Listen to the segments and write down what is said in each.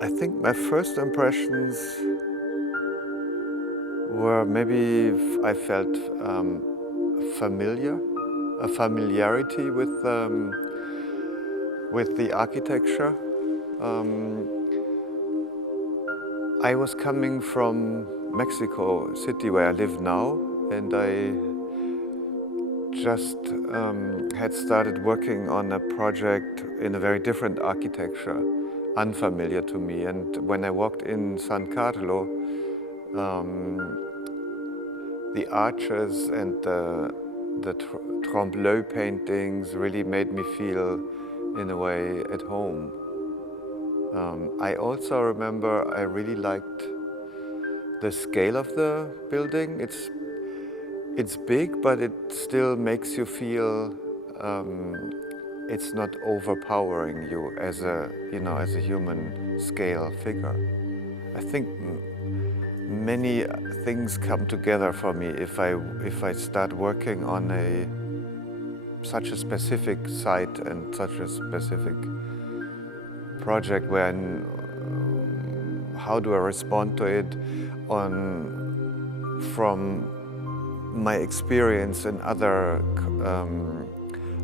I think my first impressions were maybe I felt a familiarity with the architecture. I was coming from Mexico City, where I live now, and I just had started working on a project in a very different architecture, unfamiliar to me. And when I walked in San Carlo, the arches and the trompe-l'œil paintings really made me feel, in a way, at home. I also remember I really liked the scale of the building. It's big, but it still makes you feel it's not overpowering you as a human scale figure. I think many things come together for me if I start working on such a specific site and such a specific project where how do I respond to it from my experience in other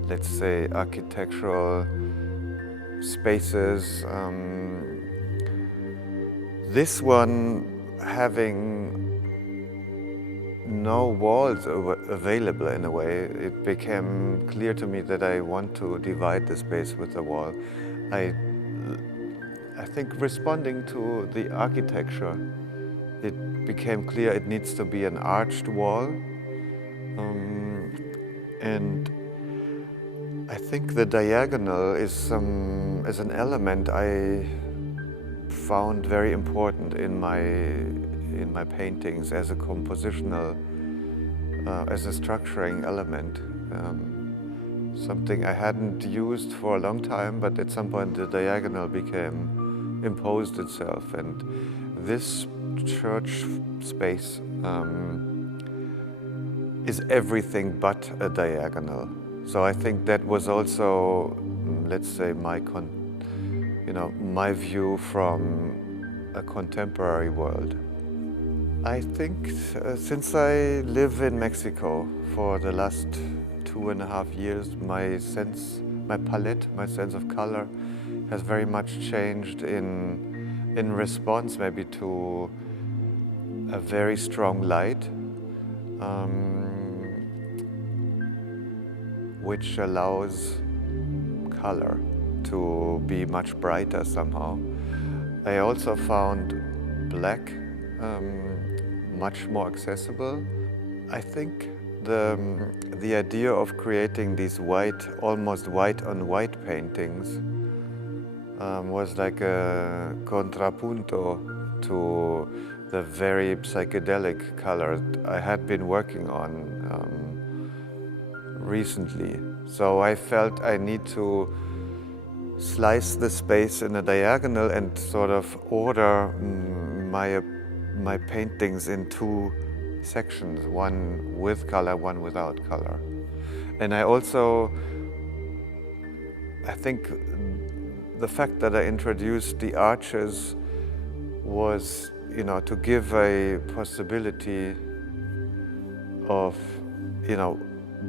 let's say architectural spaces. This one, having no walls available in a way, it became clear to me that I want to divide the space with a wall. I think responding to the architecture, it became clear it needs to be an arched wall. And I think the diagonal is an element I found very important in my paintings as a compositional, as a structuring element. Something I hadn't used for a long time, but at some point the diagonal imposed itself, and this church space is everything but a diagonal. So I think that was also, let's say, my view from a contemporary world. I think since I live in Mexico for the last 2.5 years, my sense of color has very much changed in response maybe to a very strong light, which allows color to be much brighter somehow. I also found black much more accessible. I think the idea of creating these almost white on white paintings was like a contrapunto to the very psychedelic color I had been working on recently. So I felt I need to slice the space in a diagonal and sort of order my paintings in two sections, one with color, one without color. And I think the fact that I introduced the arches was, to give a possibility of,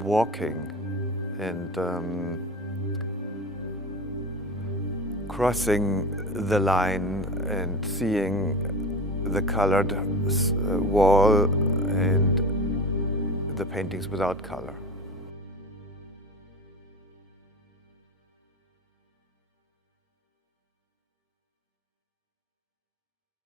walking and crossing the line and seeing the colored wall and the paintings without color.